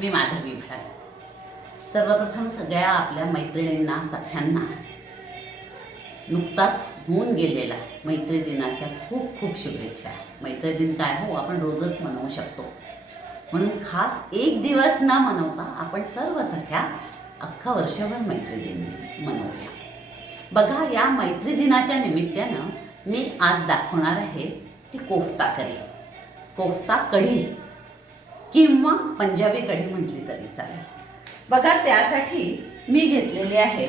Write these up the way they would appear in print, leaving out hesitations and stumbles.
मी माधवी भडाल. सर्वप्रथम सगळ्या आपल्या मैत्रिणींना, सख्यांना नुकताच होऊन गेलेला मैत्री दिनाच्या खूप खूप शुभेच्छा. मैत्री दिन काय हो, आपण रोजच मनवू शकतो, म्हणून खास एक दिवस न मनवता आपण सर्व सख्या अख्खा वर्षभर मैत्री दिन मनवूया. बघा, या मैत्री दिनाच्या निमित्तानं मी आज दाखवणार आहे ती कोफ्ता कढी. कोफ्ता कढी किंवा पंजाबी कढी म्हटली तरी चालेल. बघा, त्यासाठी मी घेतलेली आहे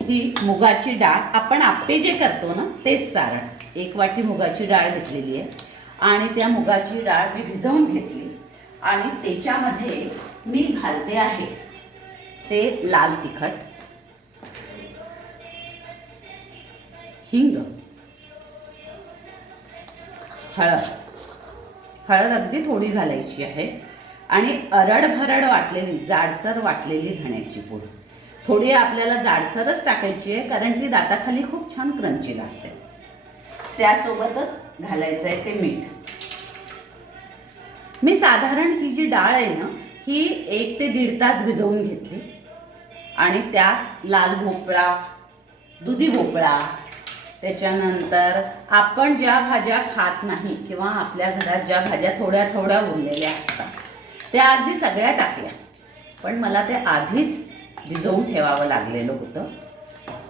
ही मुगाची डाळ. आपण आप्पे जे करतो ना तेच सारण. 1 वाटी मुगाची डाळ घेतलेली आहे आणि त्या मुगाची डाळ मी भिजवून घेतली आणि त्याच्यामध्ये मी घालते आहे ते लाल तिखट, हिंग, हळद अगदी थोडी घालायची आहे आणि अरडभरड वाटलेली, जाडसर वाटलेली धण्याची पूड. थोडी आपल्याला जाडसरच टाकायची आहे कारण ती दाताखाली खूप छान क्रंची लागते. त्यासोबतच घालायचं आहे ते मीठ. मी साधारण ही जी डाळ आहे ना ही 1 ते 1.5 तास भिजवून घेतली आणि त्यात लाल भोपळा, दुधी भोपळा, त्याच्यानंतर आपण ज्या भाज्या खात नाही किंवा आपल्या घरात ज्या भाज्या थोड्या थोड्या उरलेल्या असतात त्या अगदी सगळ्या टाकल्या. पण मला ते आधीच भिजवून ठेवावं लागलेलं होतं.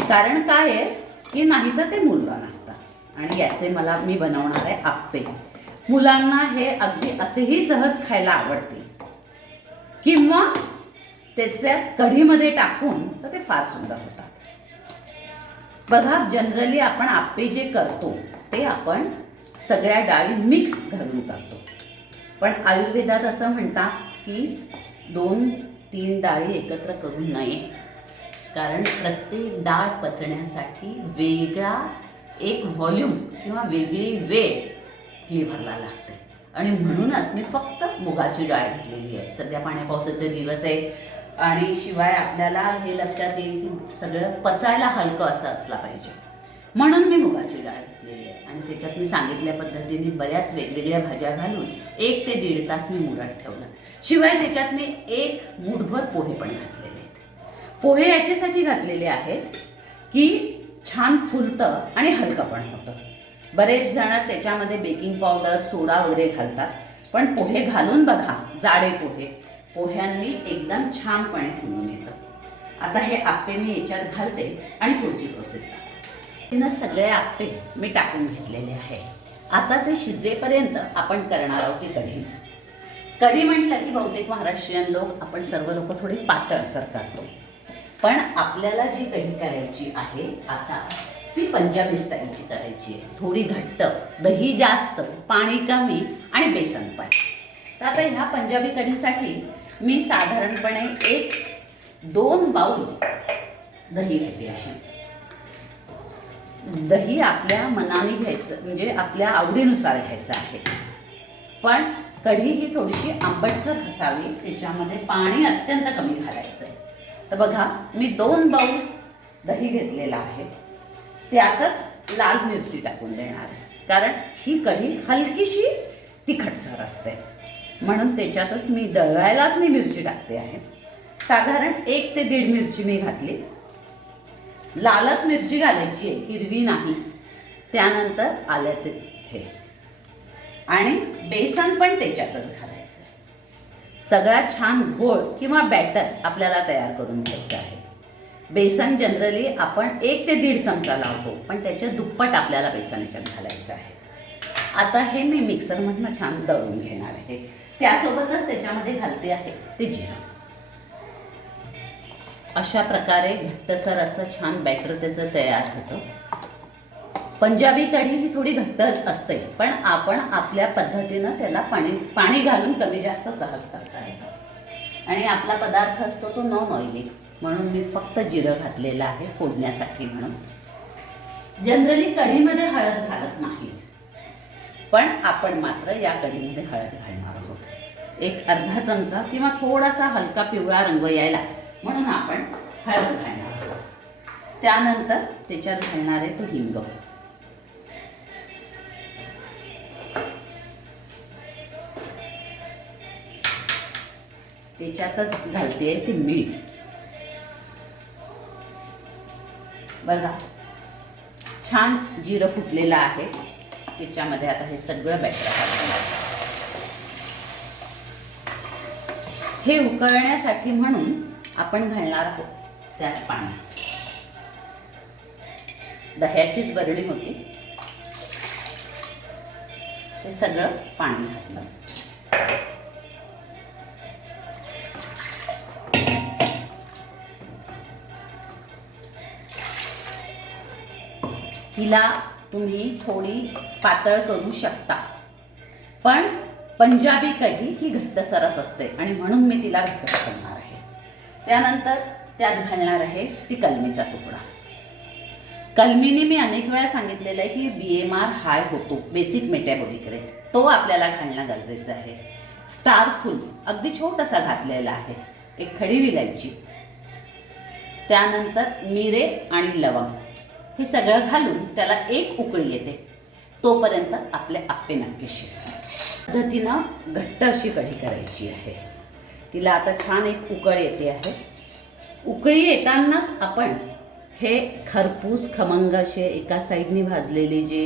कारण काय आहे की नाही तर ते मुलगा नसतात आणि याचे मी बनवणार आहे आप्पे. मुलांना हे अगदी असेही सहज खायला आवडते किंवा त्याच्या कढीमध्ये टाकून तर ते फार सुंदर होतात. बघा, जनरली आपण आप्पे जे करतो ते आपण सगळ्या डाळी मिक्स घालून करतो, पण आयुर्वेदात असं म्हणतात की 2-3 डाळी एकत्र करू नये, कारण प्रत्येक डाळ पचण्यासाठी वेगळा एक व्हॉल्यूम किंवा वेगळी वेळ लिव्हरला लागते. आणि म्हणूनच मी फक्त मुगाची डाळ घेतलेली आहे. सध्या पाण्या पावसाचे दिवस आहे आणि शिवाय आपल्याला हे लक्षात येईल की सगळं पचायला हलकं असं असलं पाहिजे, म्हणून मी मुगाची डाळ घेतलेली आहे. आणि त्याच्यात मी सांगितल्या पद्धतीने बऱ्याच वेगवेगळ्या भाज्या घालून 1 ते 1.5 तास मी मुरत ठेवलं. शिवाय त्याच्यात मी 1 मूठभर पोहे पण घातलेले आहेत. पोहे याच्यासाठी घातलेले आहेत की छान फुलतं आणि हलकं पण होतं. बरेच जण त्याच्यामध्ये बेकिंग पावडर, सोडा वगैरे घालतात, पण पोहे घालून बघा, जाडे पोह्यांनी एकदम छानपणे फुलून येतं. आता हे आप्पे मी याच्यात घालते आणि पुढची प्रोसेस दाखवते. सगळे आप्पे मी टाकून घेतलेले आहे. आता ते शिजेपर्यंत आपण करणार आहोत ती कढी. कढी म्हटलं की बहुतेक महाराष्ट्रीयन लोक, आपण सर्व लोक थोडी पातळसर करतो, पण आपल्याला जी कढी करायची आहे आता ती पंजाबी स्टाईलची करायची आहे. थोडी घट्ट, दही जास्त, पाणी कमी आणि बेसन पण. तर आता ह्या पंजाबी कढीसाठी मी साधारणपणे 1-2 बाउल दही घेते आहे. दही आपल्या मनाने घ्यायचं, म्हणजे आपल्या आवडीनुसार घ्यायचं आहे, पण कढी ही थोडीशी आंबटसर असावी, त्याच्यामध्ये पाणी अत्यंत कमी घालायचं आहे. तर बघा, मी 2 बाउल दही घेतलेला आहे. त्यातच लाल मिरची टाकून देणार आहे, कारण ही कढी हलकीशी तिखटसर असते, म्हणून त्याच्यातच मी दळायलाच मी मिरची टाकते आहे. साधारण 1 ते 1.5 मिरची मी घातली. लालच मिरची घालायची आहे, हिरवी नाही. त्यानंतर आल्याचे हे आणि बेसन पण त्याच्यातच घालायचं. सगळा छान घोळ किंवा बॅटर आपल्याला तयार करून घ्यायचं आहे. बेसन जनरली आपण 1 ते 1.5 चमचा लावतो, पण त्याच्या दुप्पट आपल्याला बेसन याच्यात घालायचं आहे. आता हे मी मिक्सरमधनं छान दळून घेणार आहे. त्यासोबतच त्याच्यामध्ये घालते आहे ते जिरं. अशा प्रकारे घट्टसर असं छान बॅटर त्याचं तयार होतं. पंजाबी कढी ही थोडी घट्टच असते, पण आपण आपल्या पद्धतीनं त्याला पाणी घालून कमी जास्त सहज करता येतं. आणि आपला पदार्थ असतो तो नॉन ऑइली, म्हणून मी फक्त जिरं घातलेलं आहे फोडण्यासाठी म्हणून. जनरली कढीमध्ये हळद घालत नाही, पण आपण मात्र या कढीमध्ये हळद घालणार आहोत. 1-अर्धा चमचा किंवा थोडासा हलका पिवळा रंग यायला म्हणून आपण हळद घालणार आहोत. त्यानंतर त्याच्यात घालणार आहे तो हिंग. त्याच्यातच घालते ते मीठ. बघा छान जिरं फुटलेलं आहे. त्याच्यामध्ये आता हे सगळं बॅटर घालून हे उकळण्यासाठी म्हणून आपण घालणार आहोत त्यात पाणी. दह्याचीच बरणी होती. हे सगळं पाणी घातलं. हिला तुम्ही थोडी पातळ करू शकता, पण पंजाबी कढी ही घट्टसरच असते आणि म्हणून मी तिला घट्ट करणार आहे. त्यानंतर त्यात घालणार आहे ती कलमीचा तुकडा. कलमीने मी अनेक वेळा सांगितलेलं आहे की BMR हाय होतो, बेसिक मेटाबॉलिक रेट, तो आपल्याला घालणं गरजेचं आहे. स्टारफुल अगदी छोटासा घातलेला आहे. एक खडी विलायची, त्यानंतर मिरे आणि लवंग हे सगळं घालून त्याला एक उकळी येते तोपर्यंत आपले आप्पे नक्की शिजतात. पद्धतीनं घट्ट अशी कढी करायची आहे. तिला आता छान एक उकळ येते आहे. उकळी येतानाच आपण हे खरपूस खमंग असे एका साईडने भाजलेले जे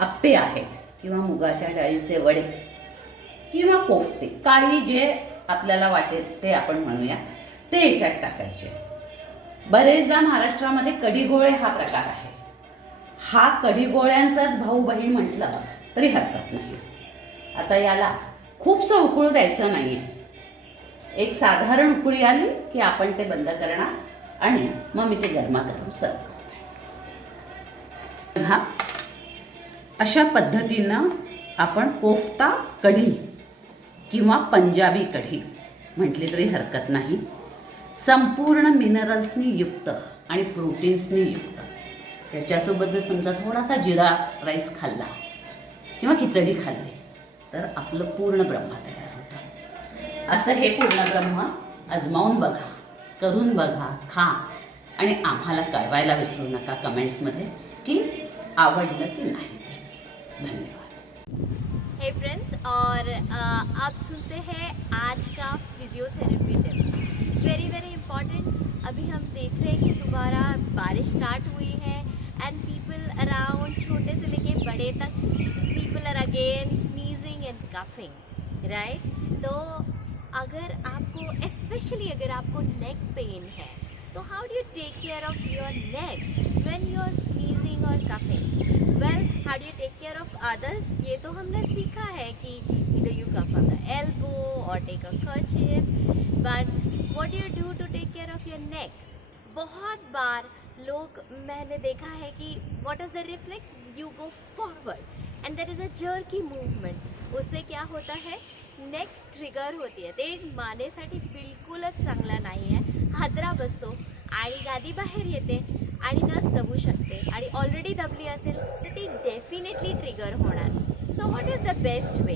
आप्पे आहेत किंवा मुगाच्या डाळीचे वडे किंवा कोफ्ते, काही जे आपल्याला वाटेल ते आपण म्हणूया, ते याच्यात टाकायचे. बरेचदा महाराष्ट्रामध्ये कढीगोळे हा प्रकार आहे. हा कढीगोळ्यांचाच भाऊ बहीण म्हटलं तरी हरकत नाही. आता याला खूपसं उकळू द्यायचं नाही. एक साधारण उकळी आली की आपण ते बंद करणार आणि मग मी ते गरमागरम सर्व करते. हा अशा पद्धतीनं आपण कोफ्ता कढी किंवा पंजाबी कढी म्हटली तरी हरकत नाही, संपूर्ण मिनरल्सनी युक्त आणि प्रोटीन्सनी युक्त. त्याच्यासोबत जर समजा थोडासा जिरा राईस खाल्ला किंवा खिचडी खाल्ली तर आपलं पूर्ण ब्रह्म तयार होतं. असं हे पूर्ण ब्रह्म आजमावून बघा, करून बघा, खा आणि आम्हाला कळवायला विसरू नका कमेंट्समध्ये की आवडलं की नाही ते. धन्यवाद. हे फ्रेंड्स, और आप सुनते हैं आज का physiotherapy tip. Very very important. अभी हम देख रहे हैं कि दोबारा बारिश स्टार्ट हुई है एंड पीपल अराउंड, छोटे से लेके बड़े तक, people are again sneezing and coughing, right. तो अगर आपको, स्पेशली अगर आपको नेक पेन है, तो how do you take care of your neck when you are sneezing और coughing? Well, how do you take care of others? ये तो हमने सीखा है कि either you come from the elbow or take a kerchief, but what do you do to take care of your neck? बहुत बार लोग, मैंने देखा है कि what is the reflex? You go forward and there is a jerky movement. उससे क्या होता है, neck trigger होती आहे. ते मानेसाठी बिलकुलच चांगला नाही आहे. हादरा बसतो आणि गादी बाहेर येते आणि नस दबू शकते आणि ऑलरेडी दबली असेल तर ती डेफिनेटली ट्रिगर होणार. So what is the best way?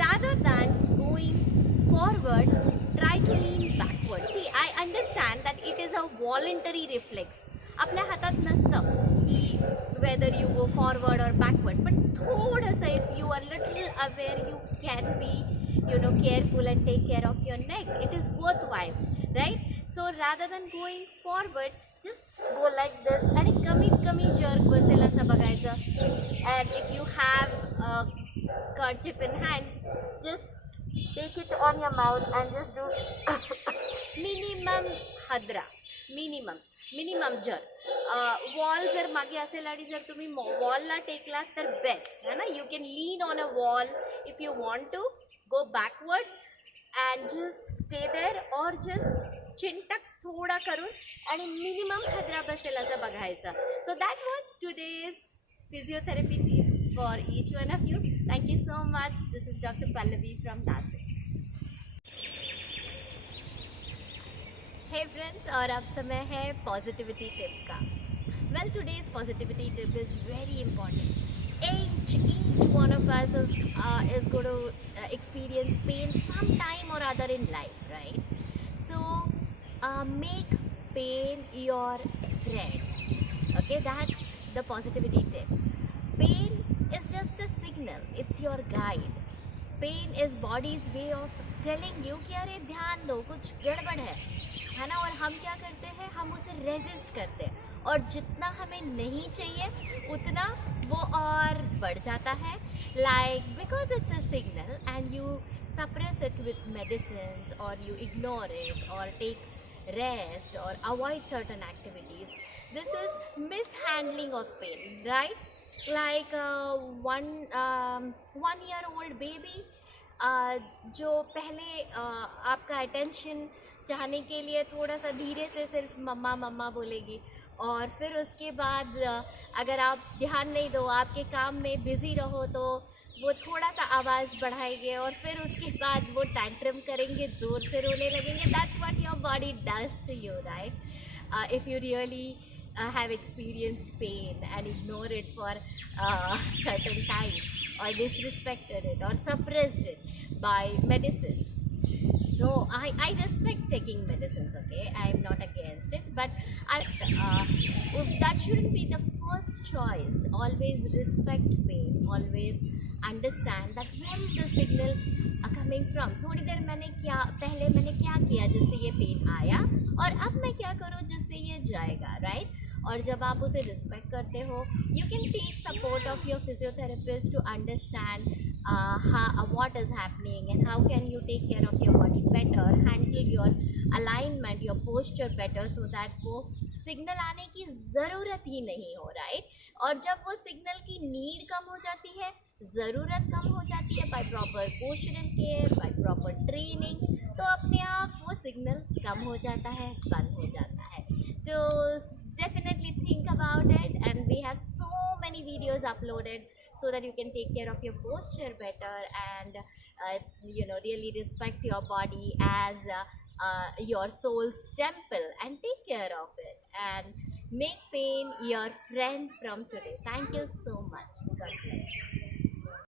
Rather than going forward, try to lean backward. See, I understand that it is a voluntary reflex. आपल्या हातात नसतं की वेदर यू गो फॉरवर्ड और बॅकवर्ड, पण थोडंसं if you are little aware you can be careful and take care of your neck. It is worthwhile, right? So rather than going forward, just go like this आणि कमी jerk बसेल असं बघायचं. And if you have a kerchief in hand, just take it on your mouth and just do minimum hadra, minimum jerk. Wall जर मागे असेल आणि जर तुम्ही वॉलला टेकलात तर बेस्ट है ना. You can lean on a wall if you want to go backward and just stay there, or just चिंटक थोडा करून आणि मिनिमम हादरा बसेल असं बघायचं. So that was today's physiotherapy tip for each one of you. Thank you so much. This is Dr. Pallavi from Nasik. Hey friends, और अब समय है पॉजिटिविटी टिप का. Well, today's positivity tip is very important. Each one of us is going to experience pain sometime or other in life, right? So make pain your friend. Okay, that's the positivity tip. Pain is just a signal. It's your guide. Pain is body's way of telling you कि अरे ध्यान दो, कुछ गड़बड़ है ना। और हम क्या करते हैं, हम उसे रेजिस्ट करते हैं, और जितना हमें नहीं चाहिए उतना वो और बढ़ जाता है। Like because it's a signal end you suppress it with medicines, or you ignore it, or take rest, or avoid certain activities. This is mishandling of pain, right? Like one year old baby, जो पहले आपका attention चाहने के लिए थोड़ा सा धीरे से सिर्फ mamma mamma बोलेगी, और फिर उसके बाद अगर आप ध्यान नहीं दो, आपके काम में बिज़ी रहो, तो वो थोड़ा सा आवाज़ बढ़ाएंगे, और फिर उसके बाद वो टैंट्रम करेंगे, ज़ोर से रोने लगेंगे. That's what your body does to you, right? If you really have experienced pain and ignore it for certain time, or disrespected it, or suppressed it by medicines. So I respect taking medicines, okay? I am not against it, but that shouldn't be the first choice. Always respect pain, always understand that where is the signal coming from. थोड़ी देर पहले मैंने क्या KIA जिससे ये pen आया, और अब मैं क्या करूँ जिससे ये जाएगा, राइट? और जब आप उसे रिस्पेक्ट करते हो, you can take support of your physiotherapist to understand what is happening, and how can you take care of your body better, handle your alignment, your posture better, so that वो signal आने की ज़रूरत ही नहीं हो, right? और जब वो signal की नीड कम हो जाती है, ज़रूरत कम हो जाती है, by proper postural care, by proper training, तो अपने आप वो सिग्नल कम हो जाता है, बंद हो जाता है. तो definitely think about it, and we have so many videos uploaded so that you can take care of your posture better, and really respect your body as your soul's temple, and take care of it, and make pain your friend from today. Thank you so much. God bless.